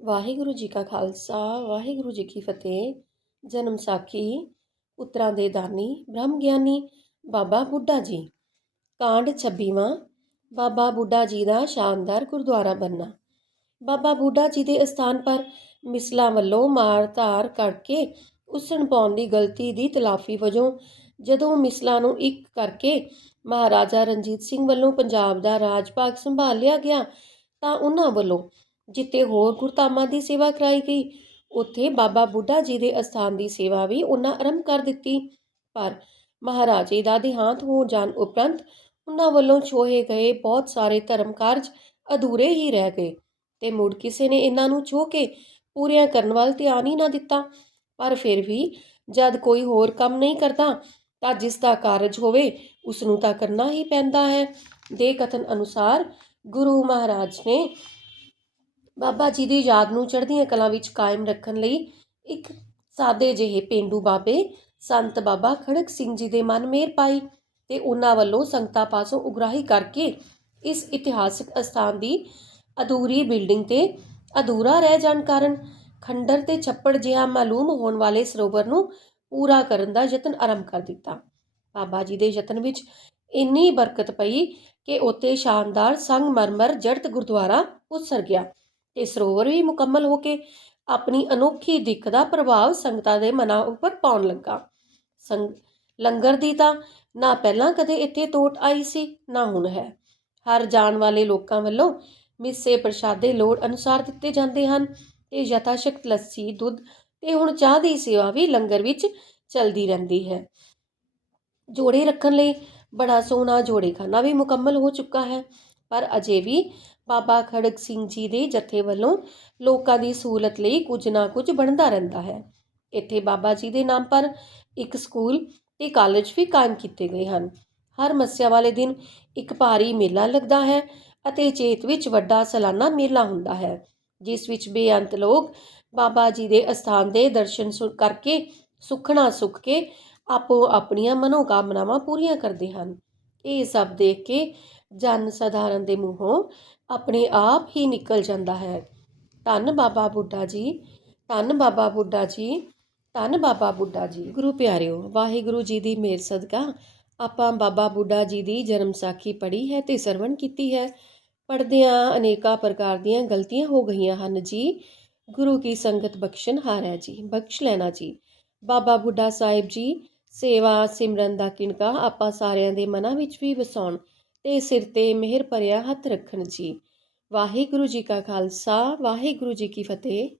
ਵਾਹਿਗੁਰੂ ਜੀ ਕਾ ਖਾਲਸਾ, ਵਾਹਿਗੁਰੂ ਜੀ ਕੀ ਫਤਿਹ। ਜਨਮ ਸਾਖੀ, ਪੁੱਤਰਾਂ ਦੇ ਦਾਨੀ, ਬ੍ਰਹਮ ਗਿਆਨੀ, ਬਾਬਾ ਬੁੱਢਾ ਜੀ। ਕਾਂਡ 26ਵਾਂ ਬਾਬਾ ਬੁੱਢਾ ਜੀ ਦਾ ਸ਼ਾਨਦਾਰ ਗੁਰਦੁਆਰਾ ਬੰਨਾ ਬਾਬਾ ਬੁੱਢਾ ਜੀ ਦੇ ਅਸਥਾਨ ਪਰ ਮਿਸਲਾਂ ਵੱਲੋਂ ਮਾਰ ਧਾਰ ਕਰਕੇ ਉਸਣ ਪਾਉਣ ਦੀ ਗਲਤੀ ਦੀ ਤਲਾਫੀ ਵਜੋਂ ਜਦੋਂ ਮਿਸਲਾਂ ਨੂੰ ਇੱਕ ਕਰਕੇ ਮਹਾਰਾਜਾ ਰਣਜੀਤ ਸਿੰਘ ਵੱਲੋਂ ਪੰਜਾਬ ਦਾ ਰਾਜ ਭਾਗ ਸੰਭਾਲ ਲਿਆ ਗਿਆ ਤਾਂ ਉਹਨਾਂ ਵੱਲੋਂ ਜਿੱਥੇ ਹੋਰ ਗੁਰਧਾਮਾਂ ਦੀ ਸੇਵਾ ਕਰਾਈ ਗਈ, ਉੱਥੇ ਬਾਬਾ ਬੁੱਢਾ ਜੀ ਦੇ ਅਸਥਾਨ ਦੀ ਸੇਵਾ ਵੀ ਉਹਨਾਂ ਆਰੰਭ ਕਰ ਦਿੱਤੀ। ਪਰ ਮਹਾਰਾਜੇ ਦਾ ਦੇਹਾਂਤ ਹੋ ਜਾਣ ਉਪਰੰਤ ਉਹਨਾਂ ਵੱਲੋਂ ਛੋਹੇ ਗਏ ਬਹੁਤ ਸਾਰੇ ਧਰਮ ਕਾਰਜ ਅਧੂਰੇ ਹੀ ਰਹਿ ਗਏ ਤੇ ਮੁੜ ਕਿਸੇ ਨੇ ਇਹਨਾਂ ਨੂੰ ਛੋਹ ਕੇ ਪੂਰੀਆਂ ਕਰਨ ਵੱਲ ਧਿਆਨ ਹੀ ਨਾ ਦਿੱਤਾ। ਪਰ ਫਿਰ ਵੀ ਜਦ ਕੋਈ ਹੋਰ ਕੰਮ ਨਹੀਂ ਕਰਦਾ, ਤਾਂ ਜਿਸ ਦਾ ਕਾਰਜ ਹੋਵੇ ਉਸ ਨੂੰ ਤਾਂ ਕਰਨਾ ਹੀ ਪੈਂਦਾ ਹੈ। ਦੇ ਕਥਨ ਅਨੁਸਾਰ ਗੁਰੂ ਮਹਾਰਾਜ ਨੇ ਬਾਬਾ ਜੀ ਦੀ ਯਾਦ ਨੂੰ ਚੜ੍ਹਦੀਆਂ ਕਲਾਂ ਵਿੱਚ ਕਾਇਮ ਰੱਖਣ ਲਈ ਇੱਕ ਸਾਦੇ ਜਿਹੇ ਪਿੰਡੂ ਬਾਬੇ ਸੰਤ ਬਾਬਾ ਖੜਕ ਸਿੰਘ ਜੀ ਦੇ ਮਨ ਮੇਰ ਪਾਈ ਤੇ ਉਹਨਾਂ ਵੱਲੋਂ ਸੰਗਤਾਂ ਪਾਸੋਂ ਉਗਰਾਹੀ ਕਰਕੇ ਇਸ ਇਤਿਹਾਸਕ ਅਸਥਾਨ ਦੀ ਅਧੂਰੀ ਬਿਲਡਿੰਗ ਤੇ ਅਧੂਰਾ ਰਹਿ ਜਾਣ ਕਾਰਨ ਖੰਡਰ ਤੇ ਛੱਪੜ ਜਿਹਾ ਮਾਲੂਮ ਹੋਣ ਵਾਲੇ ਸਰੋਵਰ ਨੂੰ ਪੂਰਾ ਕਰਨ ਦਾ ਯਤਨ ਆਰੰਭ ਕਰ ਦਿੱਤਾ। ਬਾਬਾ ਜੀ ਦੇ ਯਤਨ ਵਿੱਚ ਇੰਨੀ ਬਰਕਤ ਪਈ ਕਿ ਉੱਥੇ ਸ਼ਾਨਦਾਰ ਸੰਗਮਰਮਰ ਜੜਤ ਗੁਰਦੁਆਰਾ ਉਸਰ ਗਿਆ। ਤੇ ਸਰੋਵਰ ਵੀ ਮੁਕੰਮਲ ਹੋ ਕੇ ਆਪਣੀ ਅਨੋਖੀ ਦਿੱਖ ਦਾ ਪ੍ਰਭਾਵ ਸੰਗਤਾਂ ਦੇ ਮਨਾਂ ਉੱਪਰ ਪਾਉਣ ਲੱਗਾ। ਲੰਗਰ ਦੀ ਤਾਂ ਨਾ ਪਹਿਲਾਂ ਕਦੇ ਇੱਥੇ ਤੋਟ ਆਈ ਸੀ, ਨਾ ਹੁਣ ਹੈ। ਹਰ ਜਾਣ ਵਾਲੇ ਲੋਕਾਂ ਵੱਲੋਂ ਮਿੱਸੇ ਪ੍ਰਸ਼ਾਦੇ ਲੋੜ ਅਨੁਸਾਰ ਦਿੱਤੇ ਜਾਂਦੇ ਹਨ। ਤੇ ਯਥਾਸ਼ਕਤ ਲੱਸੀ, ਦੁੱਧ ਤੇ ਹੁਣ ਚਾਹ ਦੀ ਸੇਵਾ ਵੀ ਲੰਗਰ ਵਿੱਚ ਚਲਦੀ ਰਹਿੰਦੀ ਹੈ। ਜੋੜੇ ਰੱਖਣ ਲਈ ਬੜਾ ਸੋਹਣਾ ਜੋੜੇਖਾਨਾ ਵੀ ਮੁਕੰਮਲ ਹੋ ਚੁੱਕਾ ਹੈ। ਪਰ ਅਜੇ ਵੀ ਬਾਬਾ ਖੜਕ ਸਿੰਘ ਜੀ ਦੇ ਜਥੇ ਵੱਲੋਂ ਲੋਕਾਂ ਦੀ ਸਹੂਲਤ ਲਈ ਕੁਝ ਨਾ ਕੁਝ ਬਣਦਾ ਰਹਿੰਦਾ ਹੈ। ਇੱਥੇ ਬਾਬਾ ਜੀ ਦੇ ਨਾਮ ਪਰ ਇੱਕ ਸਕੂਲ ਤੇ ਕਾਲਜ ਵੀ ਕਾਇਮ ਕੀਤੇ ਗਏ ਹਨ। ਹਰ ਮੱਸਿਆ ਵਾਲੇ ਦਿਨ ਇੱਕ ਭਾਰੀ ਮੇਲਾ ਲੱਗਦਾ ਹੈ ਅਤੇ ਚੇਤ ਵਿੱਚ ਵੱਡਾ ਸਾਲਾਨਾ ਮੇਲਾ ਹੁੰਦਾ ਹੈ, ਜਿਸ ਵਿੱਚ ਬੇਅੰਤ ਲੋਕ ਬਾਬਾ ਜੀ ਦੇ ਅਸਥਾਨ ਦੇ ਦਰਸ਼ਨ ਸੁ- ਕਰਕੇ ਸੁਖਣਾ ਸੁੱਖ ਕੇ ਆਪੋ ਆਪਣੀਆਂ ਮਨੋਕਾਮਨਾਵਾਂ ਪੂਰੀਆਂ ਕਰਦੇ ਹਨ। ਇਹ ਸਭ ਦੇਖ ਕੇ ਜਨ ਸਾਧਾਰਨ ਦੇ ਮੂੰਹੋਂ ਆਪਣੇ ਆਪ ਹੀ ਨਿਕਲ ਜਾਂਦਾ ਹੈ। ਧੰਨ ਬਾਬਾ ਬੁੱਢਾ ਜੀ, ਧੰਨ ਬਾਬਾ ਬੁੱਢਾ ਜੀ, ਧੰਨ ਬਾਬਾ ਬੁੱਢਾ ਜੀ। ਗੁਰੂ ਪਿਆਰਿਓ, ਵਾਹਿਗੁਰੂ ਜੀ ਦੀ ਮਿਹਰ ਸਦਕਾ ਆਪਾਂ ਬਾਬਾ ਬੁੱਢਾ ਜੀ ਦੀ ਜਨਮ ਸਾਖੀ ਪੜ੍ਹੀ ਹੈ ਤੇ ਸਰਵਣ ਕੀਤੀ ਹੈ। ਪੜਦਿਆਂ ਅਨੇਕਾਂ ਪ੍ਰਕਾਰ ਦੀਆਂ ਗਲਤੀਆਂ ਹੋ ਗਈਆਂ ਹਨ ਜੀ। ਗੁਰੂ ਕੀ ਸੰਗਤ ਬਖਸ਼ਣਹਾਰ ਹੈ ਜੀ, ਬਖਸ਼ ਲੈਣਾ ਜੀ। ਬਾਬਾ ਬੁੱਢਾ ਸਾਹਿਬ ਜੀ ਸੇਵਾ ਸਿਮਰਨ ਦਾ ਕਿਣਕਾ ਆਪਾਂ ਸਾਰਿਆਂ ਦੇ ਮਨਾਂ ਵਿੱਚ ਵੀ ਵਸਾਉਣ ਤੇ ਸਿਰ ਤੇ ਮਿਹਰ ਭਰਿਆ ਹੱਥ ਰੱਖਣ ਜੀ। ਵਾਹਿਗੁਰੂ ਜੀ ਕਾ ਖਾਲਸਾ, ਵਾਹਿਗੁਰੂ ਜੀ ਕੀ ਫਤਿਹ।